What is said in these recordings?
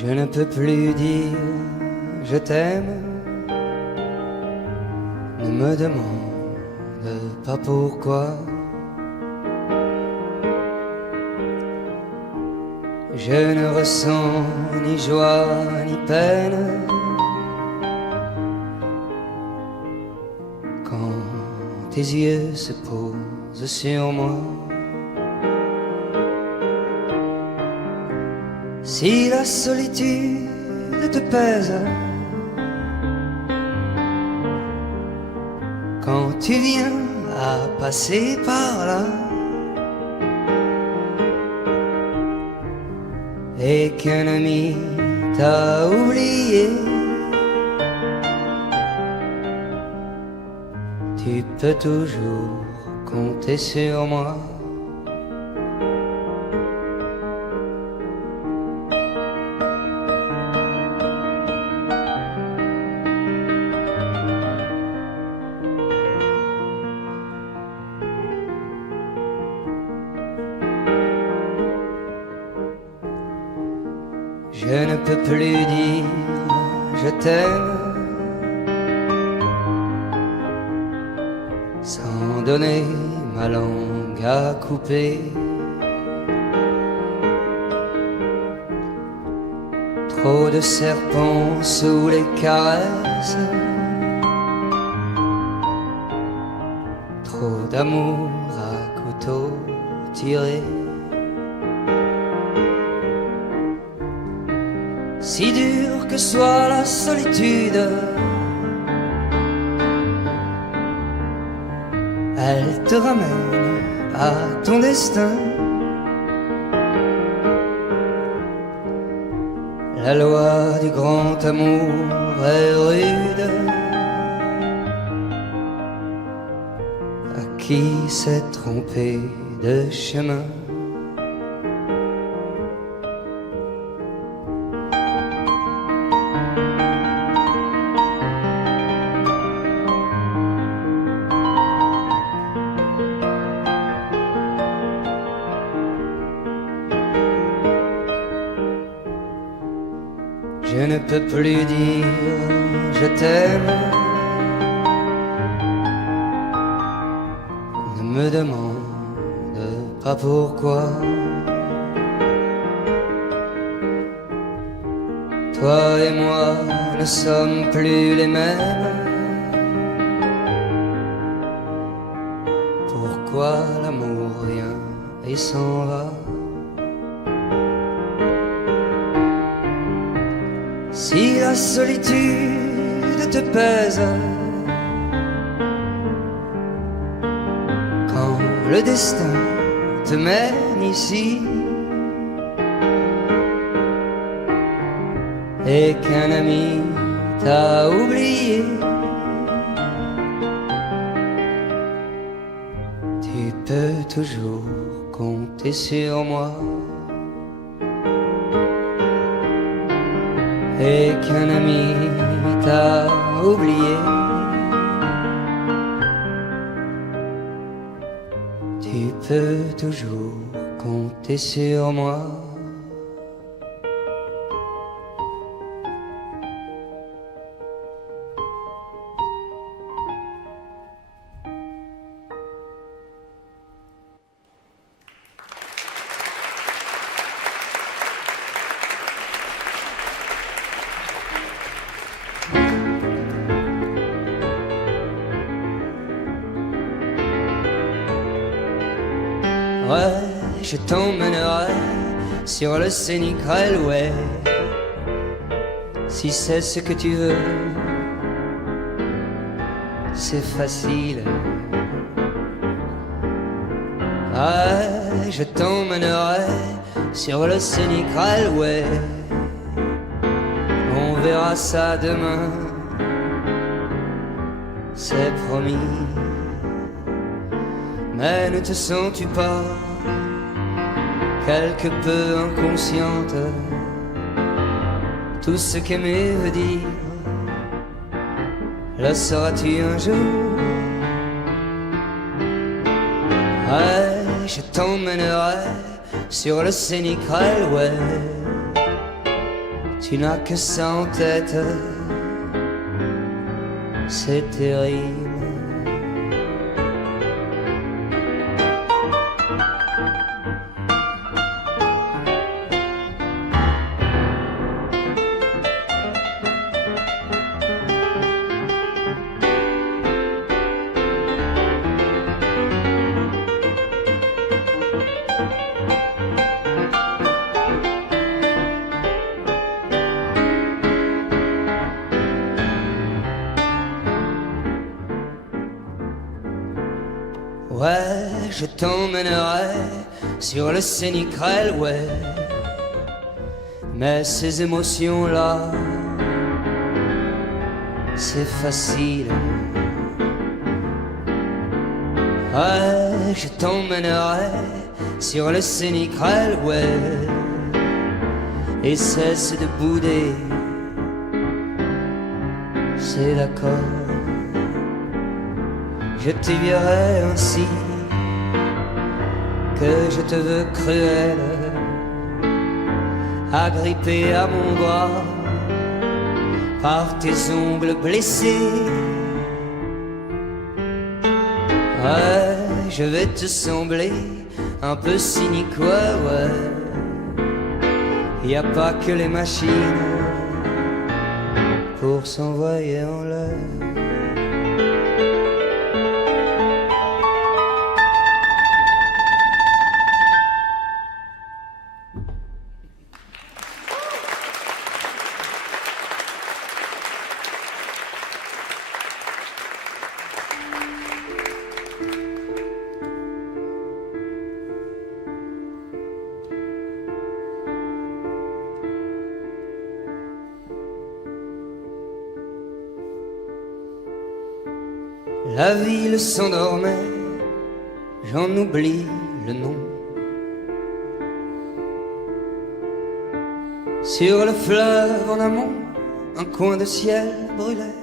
Je ne peux plus dire je t'aime. Ne me demande pas pourquoi. Je ne ressens ni joie ni peine quand tes yeux se posent sur moi. Si la solitude te pèse, quand tu viens à passer par là, et qu'un ami t'a oublié, tu peux toujours compter sur moi. Je ne peux plus dire je t'aime sans donner ma langue à couper. Trop de serpents sous les caresses, trop d'amour à couteau tiré. Si dure que soit la solitude, elle te ramène à ton destin. La loi du grand amour est rude. À qui s'est trompé de chemin? Je ne peux plus dire je t'aime. Ne me demande pas pourquoi. Toi et moi ne sommes plus les mêmes. Pourquoi l'amour vient et s'en va? Si la solitude te pèse, quand le destin te mène ici, et qu'un ami t'a oublié, tu peux toujours compter sur moi. Et qu'un ami t'a oublié, tu peux toujours compter sur moi. Ouais, je t'emmènerai sur le scénic railway, si c'est ce que tu veux, c'est facile. Ouais, je t'emmènerai sur le scénic railway, on verra ça demain, c'est promis. Mais ne te sens-tu pas quelque peu inconsciente? Tout ce qu'aimer veut dire, le sauras-tu un jour? Ouais, je t'emmènerai sur le scénic railway, Tu n'as que ça en tête, c'est terrible. Ouais, je t'emmènerai sur le scénic railway. Mais ces émotions-là, c'est facile. Ouais, je t'emmènerai sur le scénic railway. Et cesse de bouder, c'est d'accord. Je t'évierai ainsi que je te veux cruelle, agrippé à mon bras par tes ongles blessés. Ouais, je vais te sembler un peu cynique, ouais, ouais. Y a pas que les machines pour s'envoyer en l'air. La ville s'endormait, j'en oublie le nom. Sur le fleuve en amont, un coin de ciel brûlait.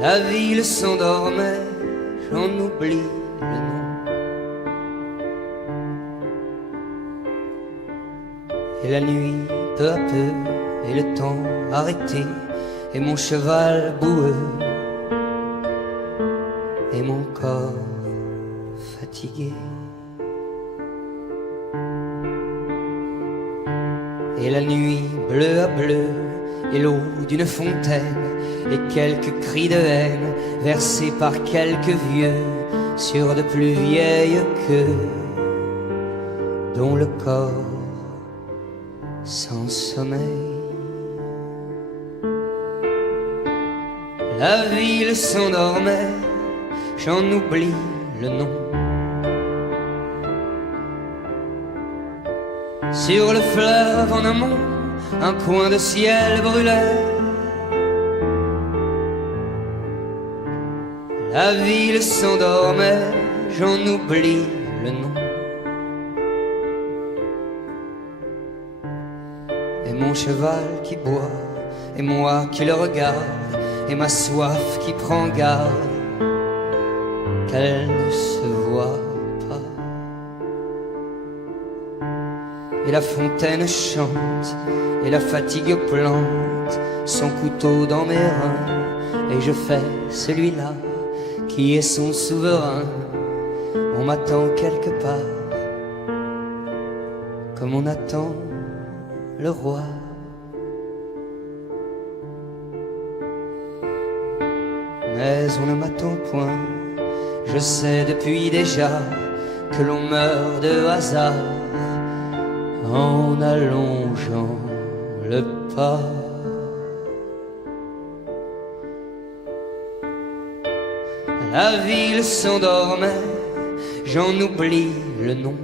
La ville s'endormait, j'en oublie le nom. Et la nuit, peu à peu, et le temps arrêté, et mon cheval boueux, et mon corps fatigué. Et la nuit bleue à bleu, et l'eau d'une fontaine, et quelques cris de haine versés par quelques vieux sur de plus vieilles queues, dont le corps sans sommeil. La ville s'endormait, j'en oublie le nom. Sur le fleuve en amont, un coin de ciel brûlait. La ville s'endormait, j'en oublie le nom. Et mon cheval qui boit, et moi qui le regarde, et ma soif qui prend garde qu'elle ne se voit pas. Et la fontaine chante, et la fatigue plante son couteau dans mes reins, et je fais celui-là qui est son souverain. On m'attend quelque part, comme on attend le roi. Mais on ne m'attend point, je sais depuis déjà que l'on meurt de hasard en allongeant le pas. La ville s'endormait, j'en oublie le nom.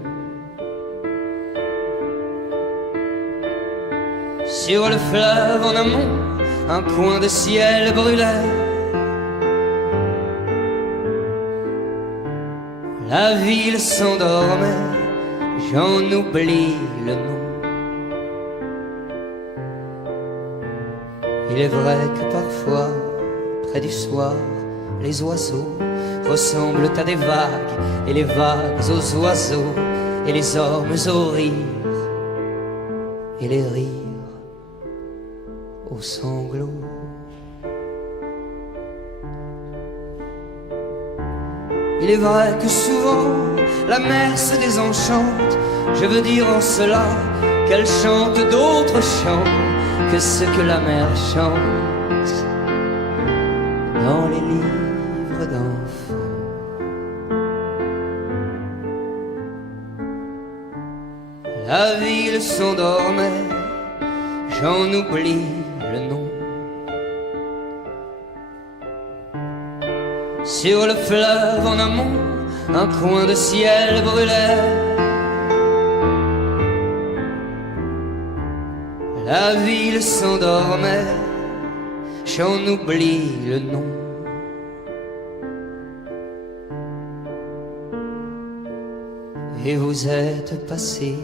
Sur le fleuve en amont, un coin de ciel brûlait. La ville s'endormait, j'en oublie le nom. Il est vrai que parfois, près du soir, les oiseaux ressemblent à des vagues, et les vagues aux oiseaux, et les hommes aux rires, et les rires aux sanglots. Il est vrai que souvent la mer se désenchante, je veux dire en cela qu'elle chante d'autres chants que ce que la mer chante dans les livres d'enfants. La ville s'endormait, j'en oublie le nom. Sur le fleuve en amont, un coin de ciel brûlait. La ville s'endormait, j'en oublie le nom. Et vous êtes passé,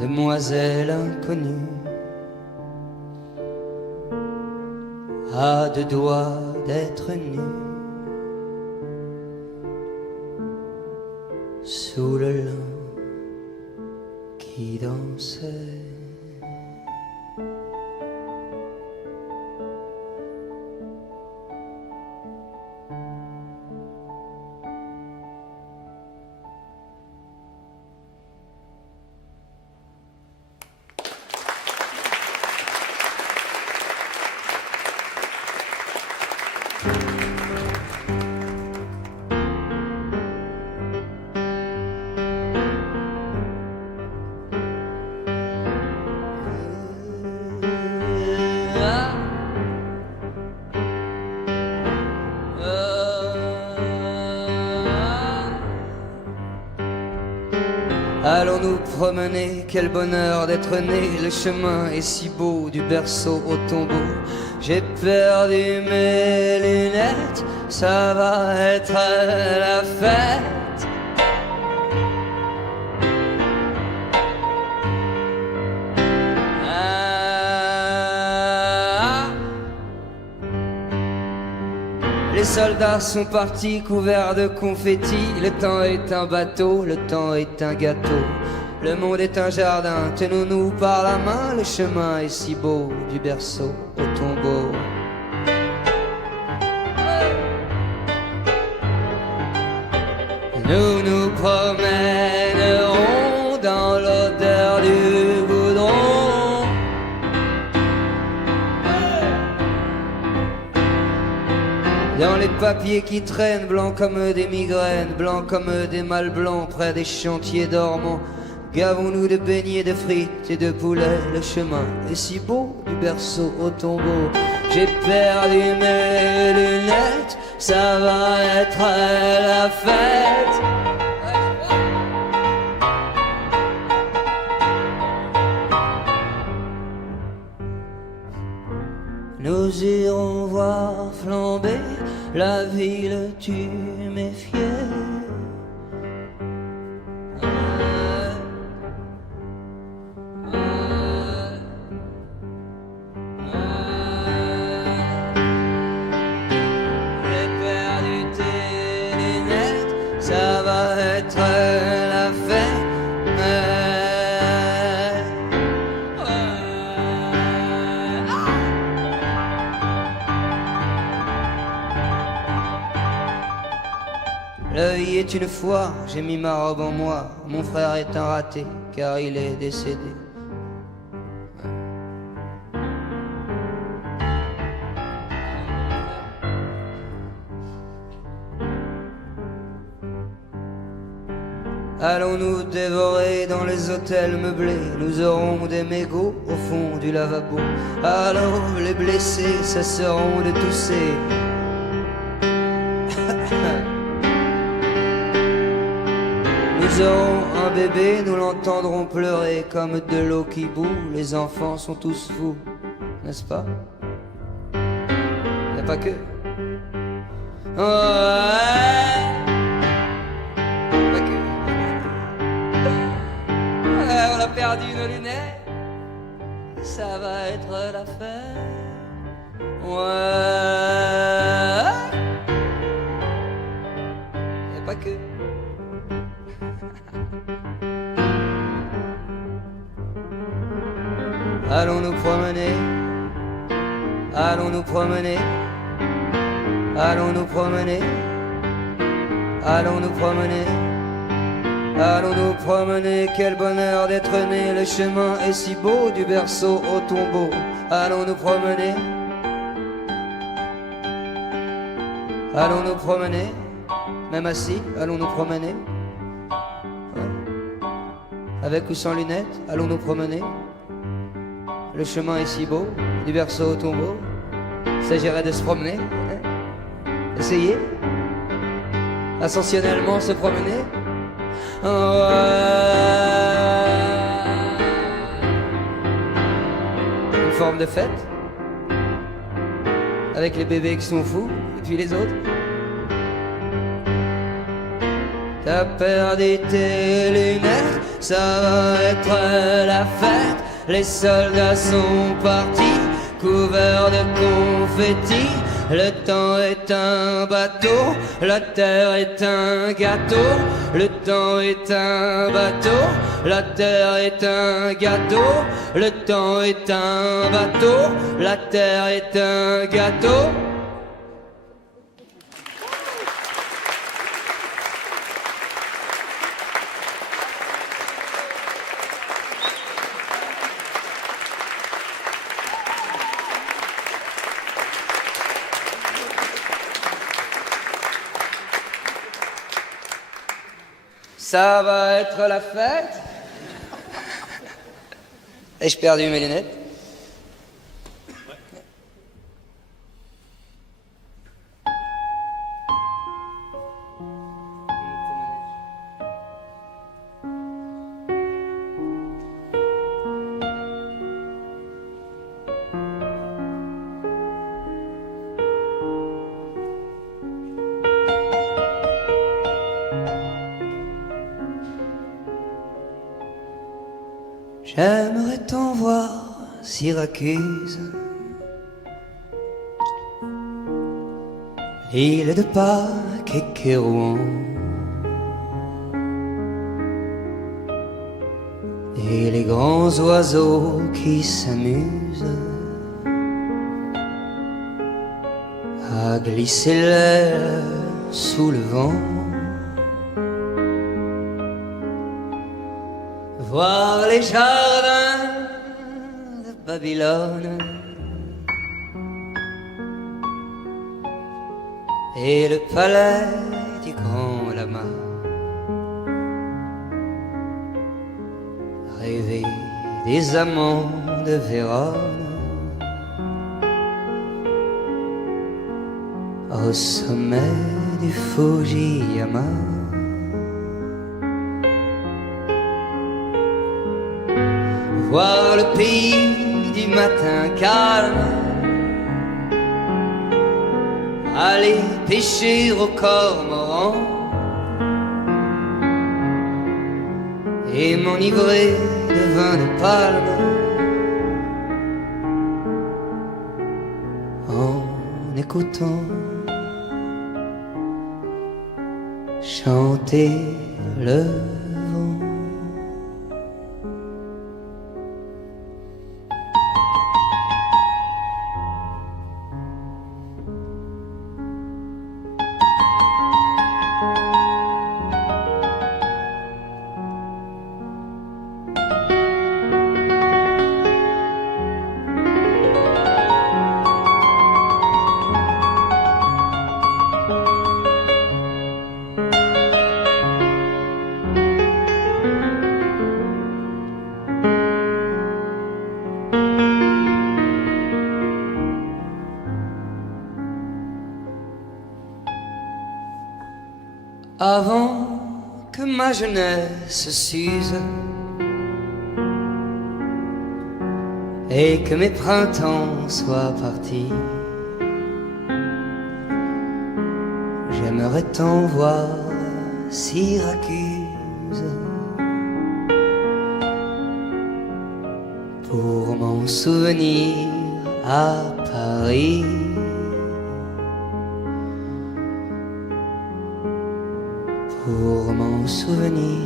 demoiselle inconnue, à deux doigts d'être nue, sous le lin qui dansait. Allons nous promener, quel bonheur d'être né. Le chemin est si beau, du berceau au tombeau. J'ai perdu mes lunettes, ça va être la fête. Les soldats sont partis couverts de confettis. Le temps est un bateau, le temps est un gâteau. Le monde est un jardin, tenons-nous par la main. Le chemin est si beau, du berceau au tombeau. Nous nous promènerons dans l'odeur du goudron. Dans les papiers qui traînent, blancs comme des migraines, blancs comme des mâles blancs près des chantiers dormants. Gavons-nous de beignets, de frites et de poulet. Le chemin est si beau, du berceau au tombeau. J'ai perdu mes lunettes, ça va être la fête. Nous irons voir flamber la ville, tu méfiais. J'ai perdu tes lunettes, ça va être la fête. La vie est une foire, j'ai mis ma robe en moi. Mon frère est un raté, car il est décédé. Allons-nous dévorer dans les hôtels meublés. Nous aurons des mégots au fond du lavabo. Alors les blessés cesseront de tousser. Nous aurons un bébé, nous l'entendrons pleurer comme de l'eau qui bout. Les enfants sont tous fous, n'est-ce pas? Y'a pas que. Ouais. Pas que. Ouais, on a perdu nos lunettes, ça va être la fête. Ouais. Y'a pas que. allons nous promener, allons nous promener, allons nous promener, allons nous promener, allons nous promener. Quel bonheur d'être né, le chemin est si beau, du berceau au tombeau. Allons nous promener, allons nous promener, même assis, allons nous promener. Ouais. Avec ou sans lunettes, allons nous promener. Le chemin est si beau, du berceau au tombeau. Il s'agirait de se promener, hein. Essayez. Ascensionnellement se promener. Une forme de fête. Avec les bébés qui sont fous, et puis les autres. T'as perdu tes lunettes, ça va être la fête. Les soldats sont partis, couverts de confettis. Le temps est un bateau, la terre est un gâteau. Le temps est un bateau, la terre est un gâteau. Le temps est un bateau, la terre est un gâteau. Ça va être la fête. Ai-je perdu mes lunettes? J'aimerais t'en voir Syracuse, l'île de Pâques et Kérouan, et les grands oiseaux qui s'amusent à glisser l'aile sous le vent. Voir les jardins de Babylone et le palais du grand lama. Rêver des amants de Vérone au sommet du Fujiyama. Voir le pays du matin calme, aller pêcher au cormoran et m'enivrer de vin de palme en écoutant chanter le vent. Avant que ma jeunesse s'use et que mes printemps soient partis, j'aimerais t'en voir Syracuse pour m'en souvenir à Paris. Pour m'en souvenir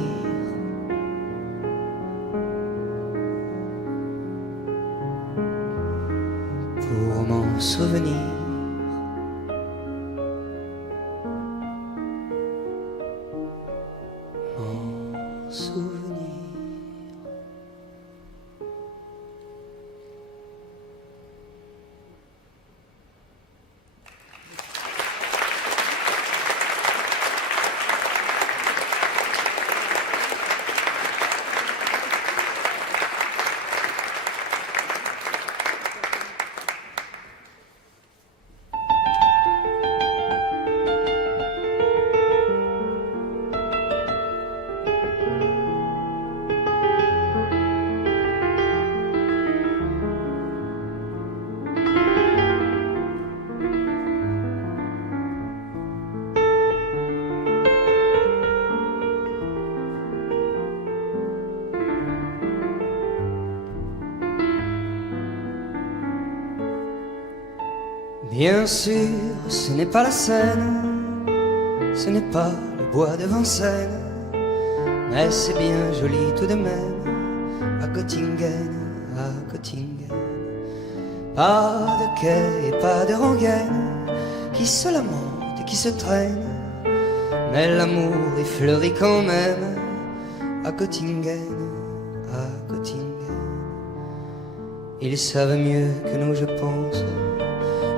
pour m'en souvenir. M'en souvenir. Bien sûr, ce n'est pas la Seine, ce n'est pas le bois de Vincennes, mais c'est bien joli tout de même, à Göttingen, à Göttingen. Pas de quai et pas de rengaine, qui se lamentent et qui se traînent, mais l'amour est fleuri quand même, à Göttingen, à Göttingen. Ils savent mieux que nous, je pense,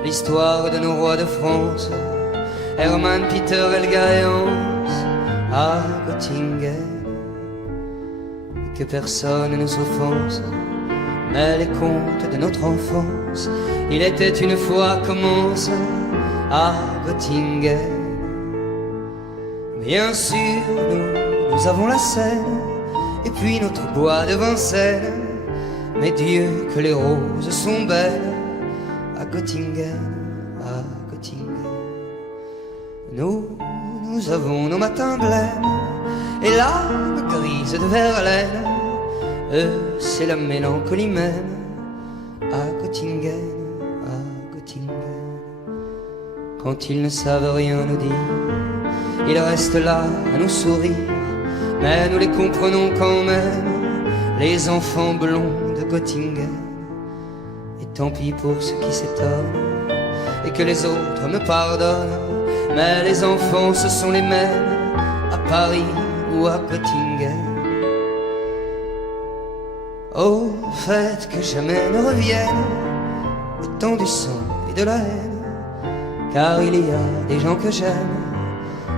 l'histoire de nos rois de France, Hermann, Peter, Helga et Hans, à Göttingen. Que personne ne nous offense, mais les contes de notre enfance, il était une fois commence, à Göttingen. Bien sûr, nous avons la Seine, et puis notre bois de Vincennes, mais Dieu que les roses sont belles, à Göttingen, à Göttingen. Nous avons nos matins blêmes et l'âme grise de Verlaine. Eux, c'est la mélancolie même, à Göttingen, à Göttingen. Quand ils ne savent rien nous dire, ils restent là à nous sourire, mais nous les comprenons quand même, les enfants blonds de Göttingen. Tant pis pour ceux qui s'étonnent et que les autres me pardonnent, mais les enfants ce sont les mêmes à Paris ou à Göttingen. Au fait que jamais ne revienne le temps du sang et de la haine, car il y a des gens que j'aime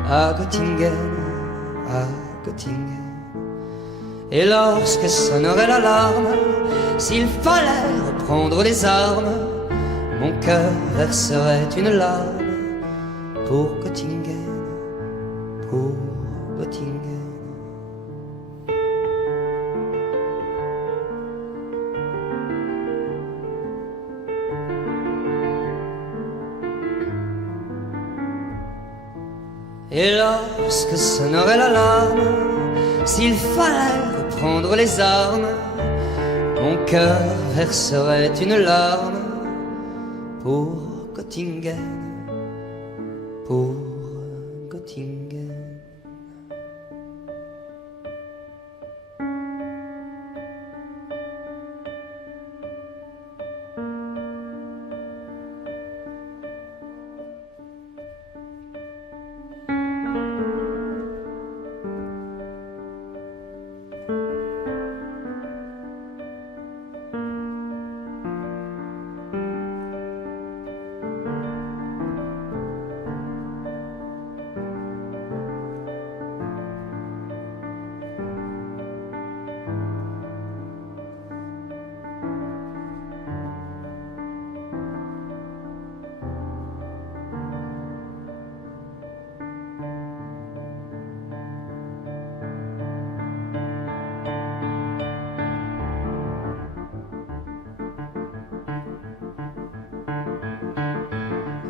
à Göttingen, à Göttingen. Et lorsque sonnerait l'alarme, s'il fallait reprendre les armes, mon cœur verserait une larme pour Göttingen, pour Göttingen. Et lorsque sonnerait l'alarme, s'il fallait reprendre les armes, mon cœur verserait une larme pour Göttingen, pour Göttingen.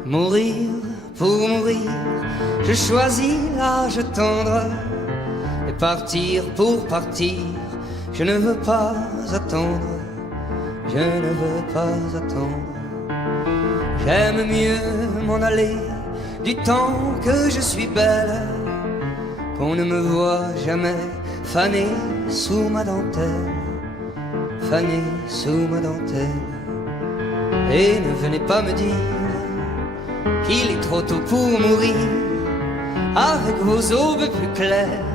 Mourir pour mourir, je choisis l'âge tendre, et partir pour partir, je ne veux pas attendre, je ne veux pas attendre. J'aime mieux m'en aller du temps que je suis belle, qu'on ne me voit jamais fanée sous ma dentelle, fanée sous ma dentelle. Et ne venez pas me dire qu'il est trop tôt pour mourir. Avec vos aubes plus claires,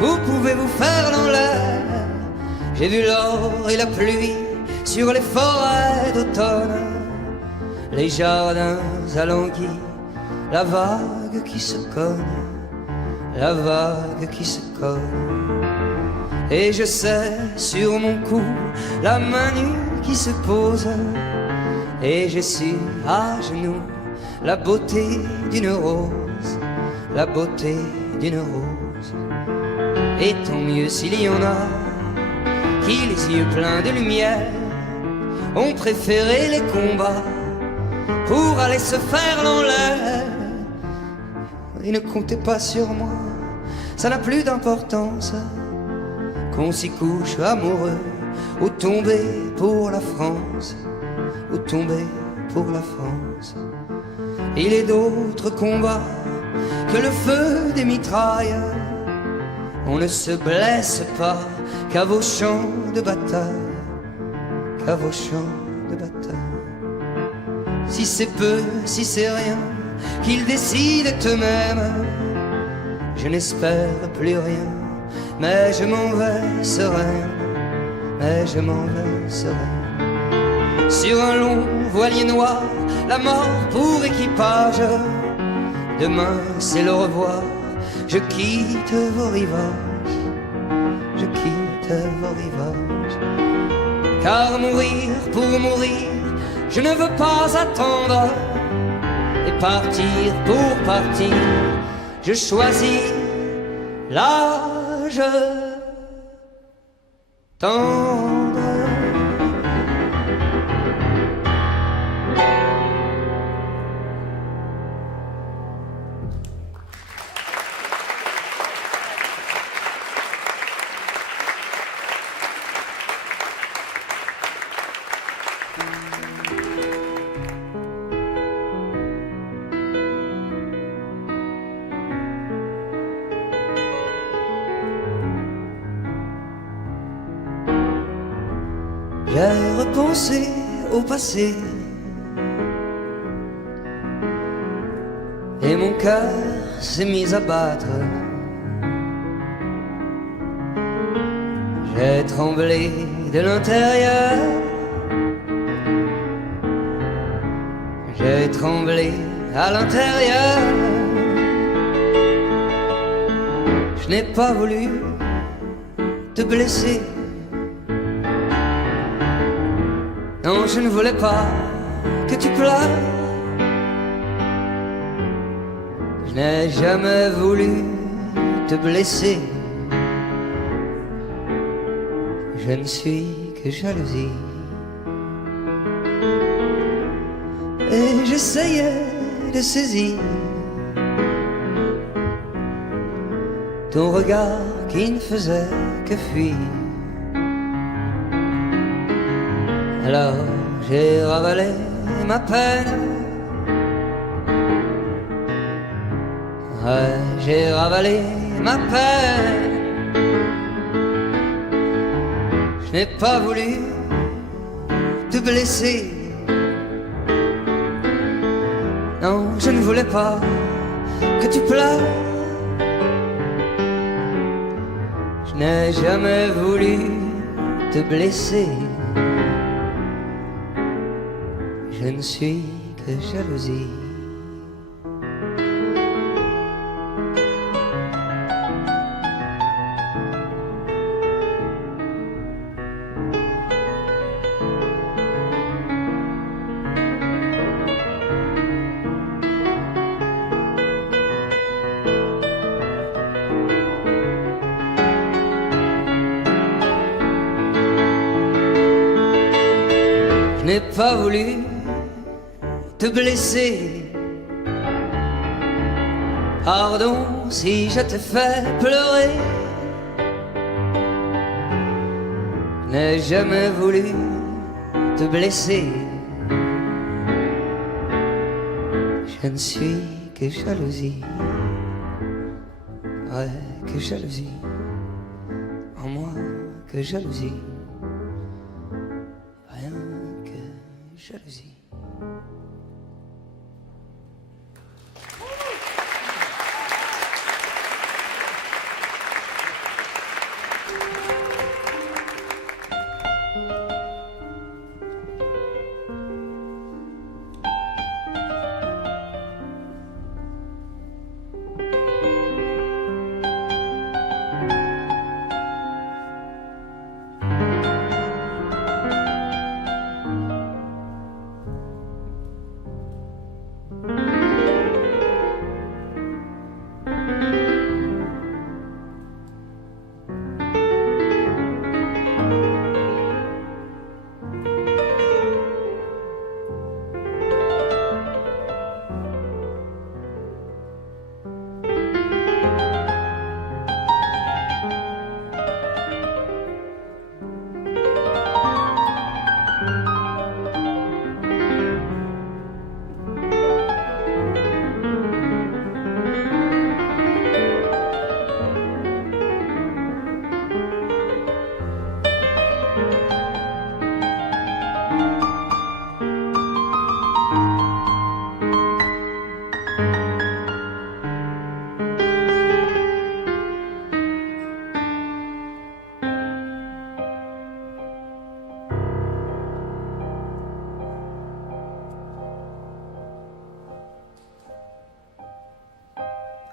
vous pouvez vous faire dans l'air. J'ai vu l'or et la pluie sur les forêts d'automne, les jardins alanguis, la vague qui se cogne, la vague qui se cogne. Et je sais sur mon cou la main nue qui se pose, et j'ai su à genoux la beauté d'une rose, la beauté d'une rose. Et tant mieux s'il y en a qui, les yeux pleins de lumière, ont préféré les combats pour aller se faire dans l'air. Et ne comptez pas sur moi, ça n'a plus d'importance, qu'on s'y couche amoureux ou tomber pour la France, ou tomber pour la France. Il est d'autres combats que le feu des mitrailles. On ne se blesse pas qu'à vos champs de bataille, qu'à vos champs de bataille. Si c'est peu, si c'est rien, qu'ils décident eux-mêmes, je n'espère plus rien, mais je m'en vais serein, mais je m'en vais serein. Sur un long voilier noir, la mort pour équipage. Demain c'est le revoir, je quitte vos rivages, je quitte vos rivages. Car mourir pour mourir, je ne veux pas attendre. Et partir pour partir, je choisis l'âge tendre. J'ai repensé au passé et mon cœur s'est mis à battre. J'ai tremblé de l'intérieur, j'ai tremblé à l'intérieur. Je n'ai pas voulu te blesser. Non, je ne voulais pas que tu pleures. Je n'ai jamais voulu te blesser. Je ne suis que jalousie. Et j'essayais de saisir ton regard qui ne faisait que fuir. Alors j'ai ravalé ma peine, ouais, j'ai ravalé ma peine. Je n'ai pas voulu te blesser. Non, je ne voulais pas que tu pleures. Je n'ai jamais voulu te blesser. Je ne suis que jalousie. Je n'ai pas voulu te blesser. Pardon si je t'ai fait pleurer. Je n'ai jamais voulu te blesser. Je ne suis que jalousie. Ouais, que jalousie. En moi, que jalousie. Rien que jalousie.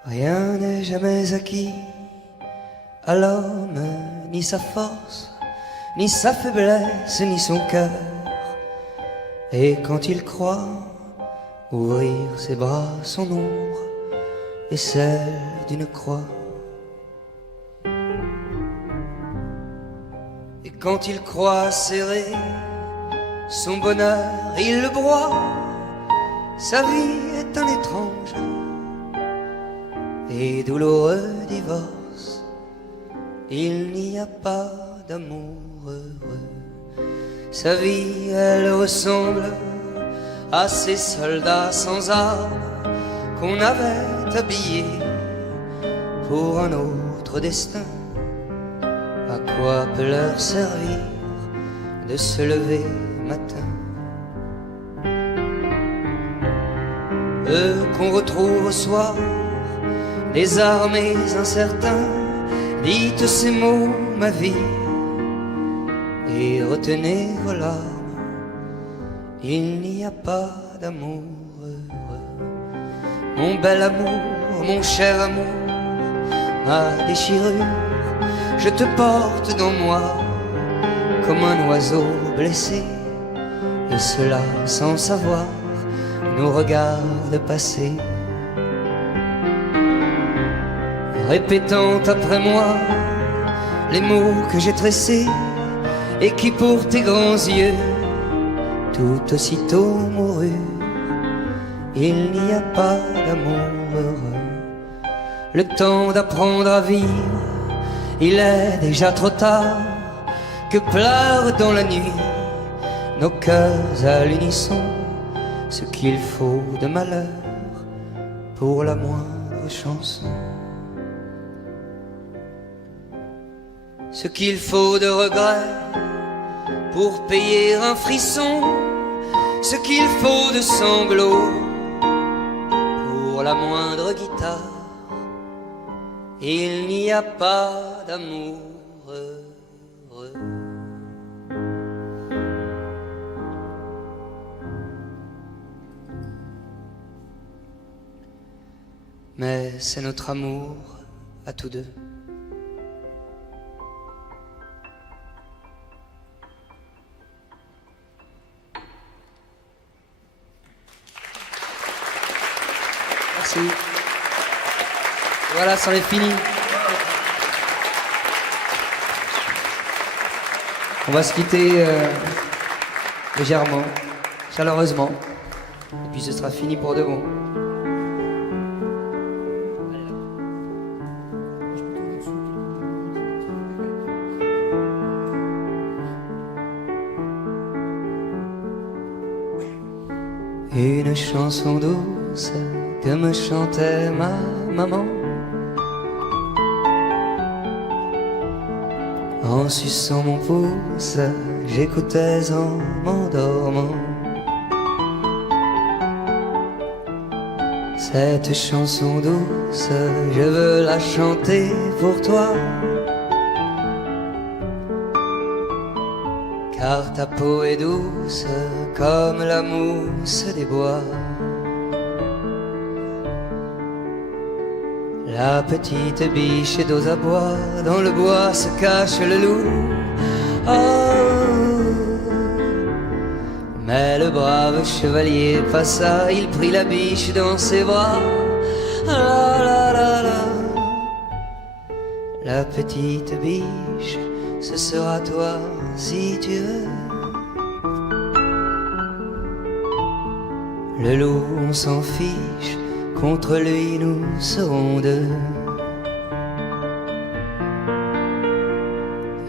Rien n'est jamais acquis à l'homme, ni sa force, ni sa faiblesse, ni son cœur. Et quand il croit ouvrir ses bras, son ombre est celle d'une croix. Et quand il croit serrer son bonheur, il le broie. Sa vie est un étrange et douloureux divorce. Il n'y a pas d'amour heureux. Sa vie, elle ressemble à ces soldats sans armes qu'on avait habillés pour un autre destin. À quoi peut leur servir de se lever matin? Eux qu'on retrouve au soir, désarmés, incertains, dites ces mots, ma vie, et retenez vos larmes. Il n'y a pas d'amour heureux. Mon bel amour, mon cher amour, ma déchirure, je te porte dans moi comme un oiseau blessé, et cela sans savoir nos regards passer. Répétant après moi les mots que j'ai tressés et qui pour tes grands yeux tout aussitôt moururent. Il n'y a pas d'amour heureux. Le temps d'apprendre à vivre, il est déjà trop tard. Que pleurent dans la nuit nos cœurs à l'unisson. Ce qu'il faut de malheur pour la moindre chanson. Ce qu'il faut de regret pour payer un frisson. Ce qu'il faut de sanglots pour la moindre guitare. Il n'y a pas d'amour heureux. Mais c'est notre amour à tous deux. Merci. Voilà, c'en est fini. On va se quitter légèrement, chaleureusement. Et puis ce sera fini pour de bon. Une chanson douce que me chantait ma maman en suçant mon pouce, j'écoutais en m'endormant. Cette chanson douce, je veux la chanter pour toi. Car ta peau est douce comme la mousse des bois. La petite biche est aux abois, dans le bois se cache le loup. Oh, mais le brave chevalier passa, il prit la biche dans ses bras. La la la la, la petite biche, ce sera toi si tu veux. Le loup, on s'en fiche, contre lui nous serons deux.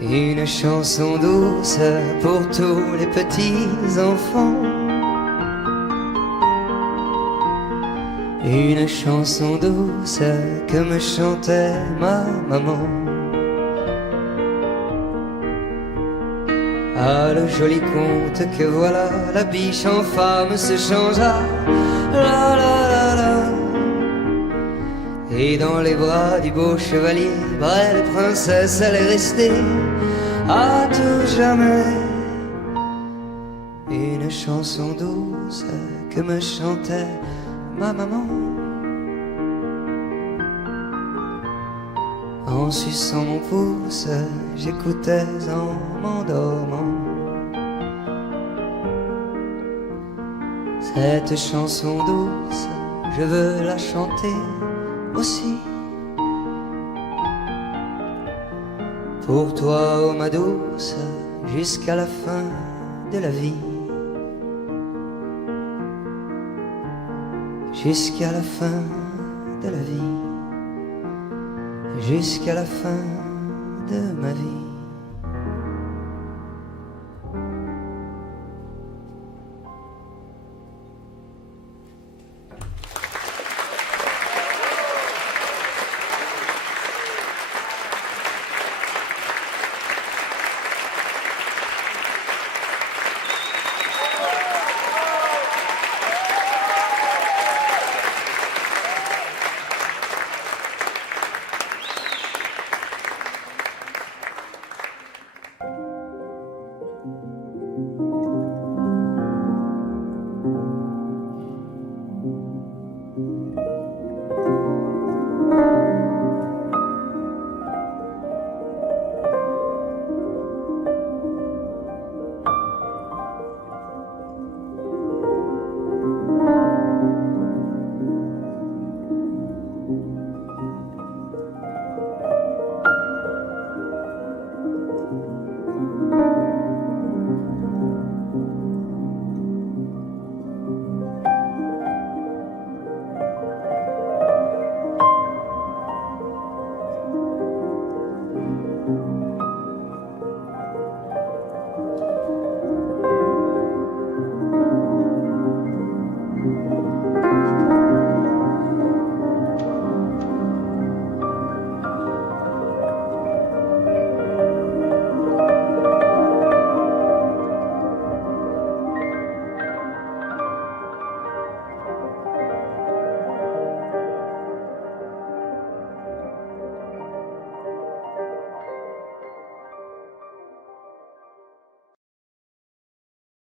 Une chanson douce pour tous les petits enfants. Une chanson douce que me chantait ma maman. Ah, le joli conte que voilà, la biche en femme se changea. La la la la. Et dans les bras du beau chevalier, belle princesse, elle est restée à tout jamais. Une chanson douce que me chantait ma maman. En suçant mon pouce, j'écoutais en m'endormant cette chanson douce, je veux la chanter aussi. Pour toi, oh ma douce, jusqu'à la fin de la vie. Jusqu'à la fin de la vie. Jusqu'à la fin de ma vie.